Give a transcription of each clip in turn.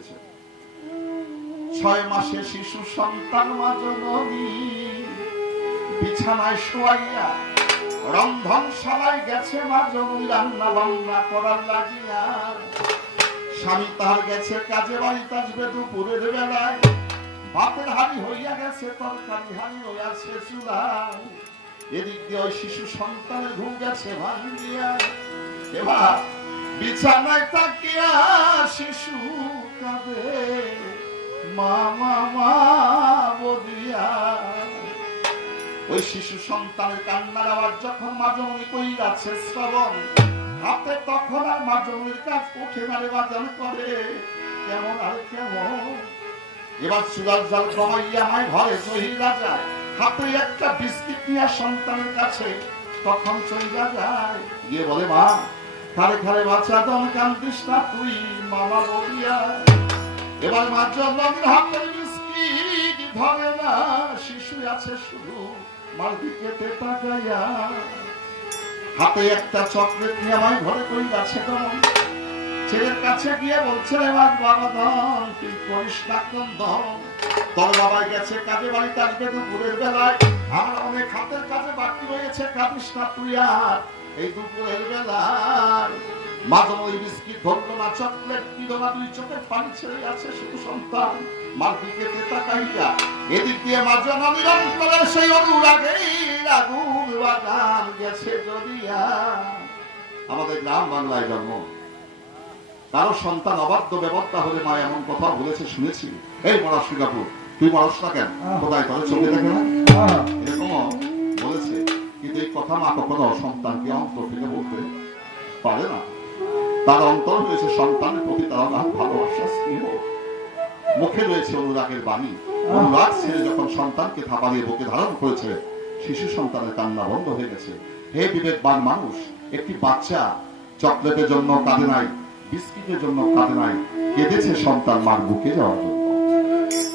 রেখেছে ছয় মাসে শিশু সন্তান বিছানায় শোয়াইয়া রন্ধন শালায় গেছে মা জননী রান্না বান্না করার লাগিয়া। স্বামী তার গেছে কাজে, বাড়িতে আসবে দুপুরের বেলায়। ভাতের হাড়ি হইয়া গেছে, তরকারি হাড়ি হইয়াছে চুলায়। এদিক দিয়ে ওই শিশু সন্তানের ঘুম গেছে ভাঙিয়া এবার বিছানায় তাকিয়া শিশু কাঁদে। মা মা মা ওই শিশু সন্তান কান্নার আওয়াজ যখন মাজমনি কইরাছে শ্রবণ, হাতে তখন আর মাজমনির কাজ উঠে নারে বাজান করে। কেমন আর কেমন? এবার চুলার জল কমাইয়া মায় ঘরে চহিলা যায়। হাতে একটা বিস্কিট নিয়ে সন্তানের কাছে তখন চইলা যায়। গিয়ে বলে, মা খারে খারে বাচ্চা দম কান্দিস না তুই, মামা বলিয়া। এবার মা জন্মের হাতের বিস্কিট ধরে না, শিশু আছে শুধু হাতে একটা নিয়ে আমার ঘরে কই তখন। ছেলের কাছে গিয়ে বলছে এবার বাবা ধন তুই করিস না তোর বাবা গেছে কাজে, বাড়িতে আসবে দুপুরের বেলায়। আমার অনেক হাতের কাজে বাকি রয়েছে, কাঁদিস না তুই আর। এই দুপুরের মাঝে বিস্কিট ধরলো না চকলেট দিল না দুই চোখের পানি ছেড়ে আছে শুধু সন্তান। মার দিকে তাকাইয়া এদিক দিয়ে মাঝে নিরন্তরের সেই অনুরাগেই আগুন বাগান গেছে আমাদের গ্রাম বাংলায় জন্ম। কারও সন্তান অবাধ্য ব্যবস্থা হলে মা এমন কথা বলেছে শুনেছি। এই সিঙ্গাপুর তুই মরাস না কেন? কোথায় তোর চোখে দেখে না? এরকম এই কথা মা কখনো সন্তানকে অন্তর থেকে বলতে পারে না। তার অন্তর রয়েছে সন্তানের প্রতি তার ভালোবাসা, স্নেহ। মুখে রয়েছে অনুরাগের বাণী। অনুরাগ ছেড়ে যখন সন্তানকে থাপা দিয়ে বুকে ধারণ করেছে, শিশু সন্তানের কান্না বন্ধ হয়ে গেছে। হে বিবেকবান মানুষ, একটি বাচ্চা চকলেটের জন্য কাঁদে নাই, বিস্কিটের জন্য কাঁদে নাই, কেঁদেছে সন্তান মার বুকে যাওয়ার জন্য।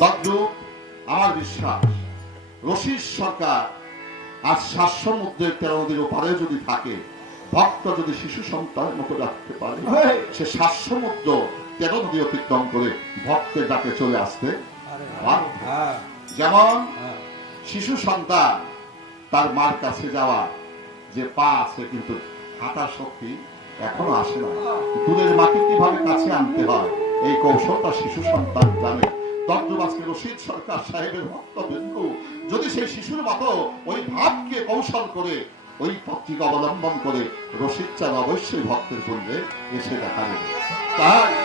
তদ্রূপ আমার বিশ্বাস রশিদ সরকার আর সাত সমুদ্রের তেরো নদীর ওপারে যদি থাকে ভক্ত যদি শিশু সন্তানের মতো রাখতে পারে সে সাত সমুদ্র তেরো নদী অতিক্রম করে ভক্তের ডাকে চলে আসতে যেমন শিশু সন্তান তার মার কাছে যাওয়া যে পা আছে কিন্তু হাঁটার শক্তি এখনও আসে না। দুধের মাকে কীভাবে কাছে আনতে হয় এই কৌশলটা শিশু সন্তান জানে। রশিদ সরকার সাহেবের ভক্তবিন্দু যদি সেই শিশুর মতো ওই ভাবকে কৌশল করে, ওই পত্রিকা অবলম্বন করে রশিদ চাঁদ অবশ্যই ভক্তের পূর্বে এসে দেখা তাই